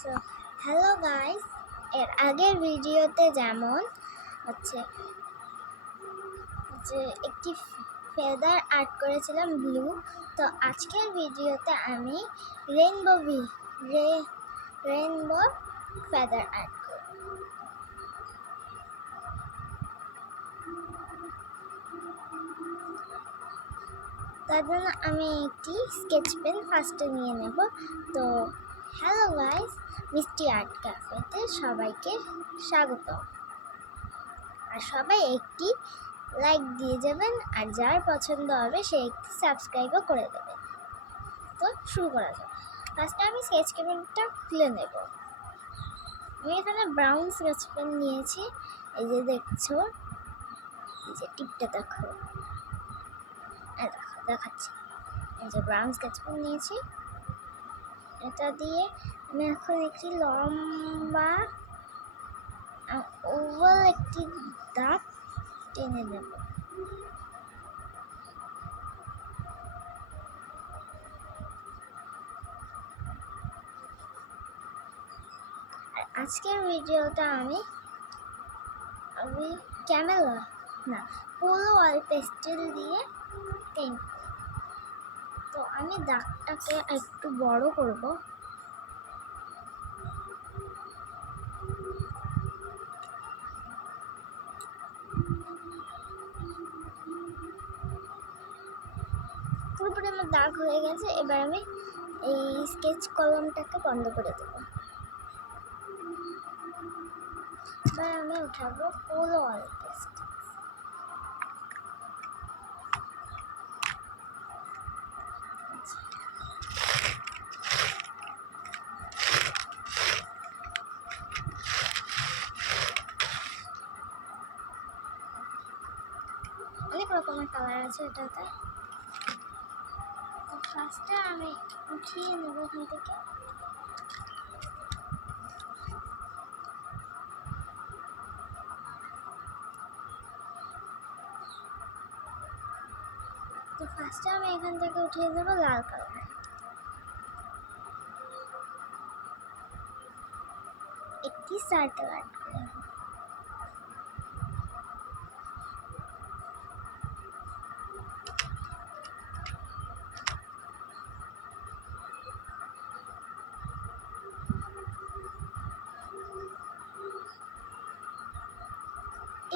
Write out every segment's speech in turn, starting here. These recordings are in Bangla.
সো হ্যালো গাইস, এর আগের ভিডিওতে যেমন হচ্ছে যে একটি ফেদার আর্ট করেছিলাম ব্লু, তো আজকের ভিডিওতে আমি রেইনবো ফেদার আর্ট করব। তার জন্য আমি একটি স্কেচ পেন ফার্স্টে নিয়ে নেব। তো হ্যালো গাইস, মিষ্টি আর্ট ক্যাফেতে সবাইকে স্বাগত। আর সবাই একটি লাইক দিয়ে যাবেন, আর যার পছন্দ হবে সে একটি সাবস্ক্রাইবও করে দেবেন। তো শুরু করা যাক। ফার্স্টে আমি স্কেচ পেনটা খুলে নেব। আমি এখানে ব্রাউন স্কেচ পেন নিয়েছি। এই যে দেখছো, এই যে টিপটা দেখো, দেখাচ্ছি। এই যে ব্রাউন স্কেচ পেন নিয়েছি, এটা দিয়ে আমি এখন একটি লম্বা ওভাল একটি দাগ টেনে নেব। আর আজকের ভিডিওটা আমি ক্যামেল না পোলো অয়েল পেস্টেল দিয়ে পেইন্ট। তো আমি দাগটাকে একটু বড় করব। পুরোপুরি আমার দাগ হয়ে গেছে। এবার আমি এই স্কেচ কলমটাকে বন্ধ করে দেব। এবার আমি উঠাবো পোলো অয়েল পেস্টেল। অনেক রকমের কালার আছে এটাতে। তো ফার্স্টে আমি উঠিয়ে নেব এখান থেকে। তো ফার্স্টে আমি এখান থেকে উঠিয়ে দেবো লাল কালার। একটি সার্কেল আর্ট করে নেব।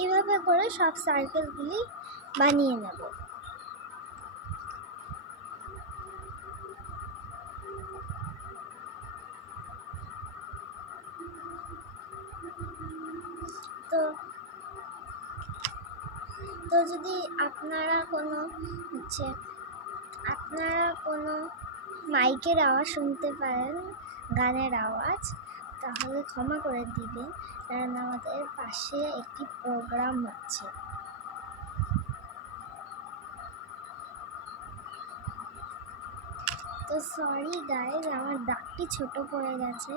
এইভাবে করে সব সার্কেলগুলি বানিয়ে নেব। তো তো যদি আপনারা কোনো মাইকের আওয়াজ শুনতে পারেন, গানের আওয়াজ, তাহলে ক্ষমা করে দিবেন, কারণ আমাদের পাশে একটি প্রোগ্রাম হচ্ছে। তো সরি গাইজ, আমার দাগটি ছোট পড়ে গেছে।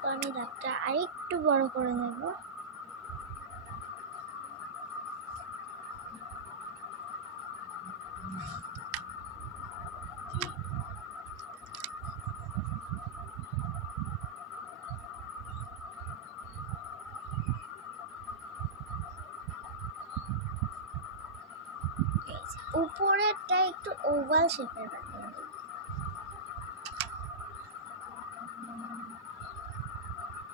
তো আমি দাগটা আরেকটু বড় করে নেব। উপরেরটা একটু ওভাল শেপের বানিয়ে নেব।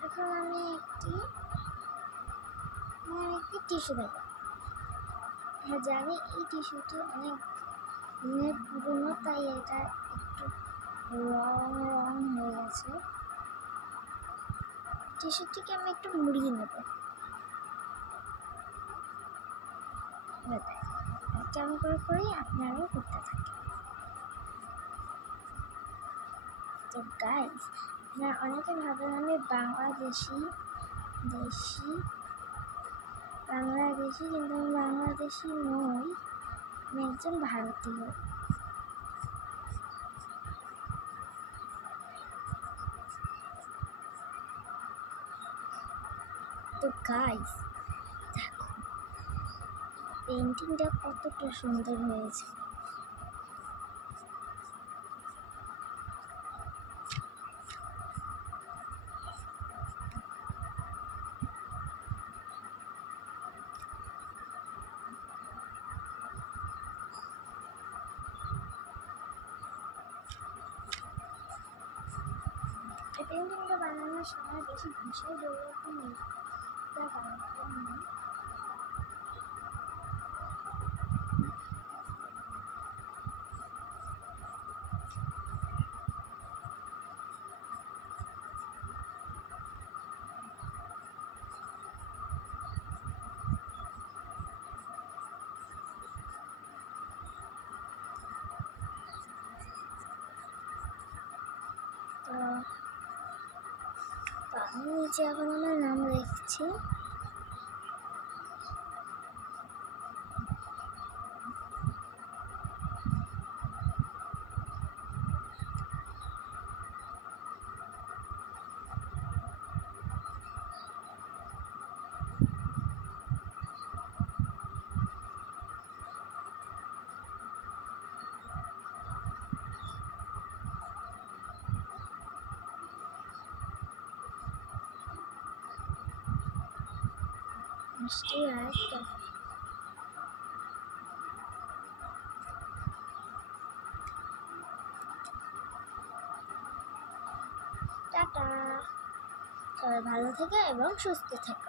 এখন আমি একটি টিস্যু দেব। হ্যাঁ জানি এই টিস্যুটি অনেক দিনের পুরনো, তাই এটা একটু রং হয়ে গেছে। টিস্যুটিকে আমি একটু মুড়িয়ে নেব। কেমন করে আপনারাও করতে থাকেন। তো গাইস, আপনারা অনেকে ভাবেন আমি বাংলাদেশি, কিন্তু আমি বাংলাদেশি নই, আমি একজন ভারতীয়। তো গাইস দেখো পেন্টিংটা কতটা সুন্দর হয়েছে। এই পেন্টিংটা বানানোর সময় বেশি ঘুষের দৌড়াতে নেই, তো আমি নিচে এখন আমার নাম লিখছি। মিষ্টি আর্ট ক্যাফে। টাটা, সবাই ভালো থেকো এবং সুস্থ থেকো।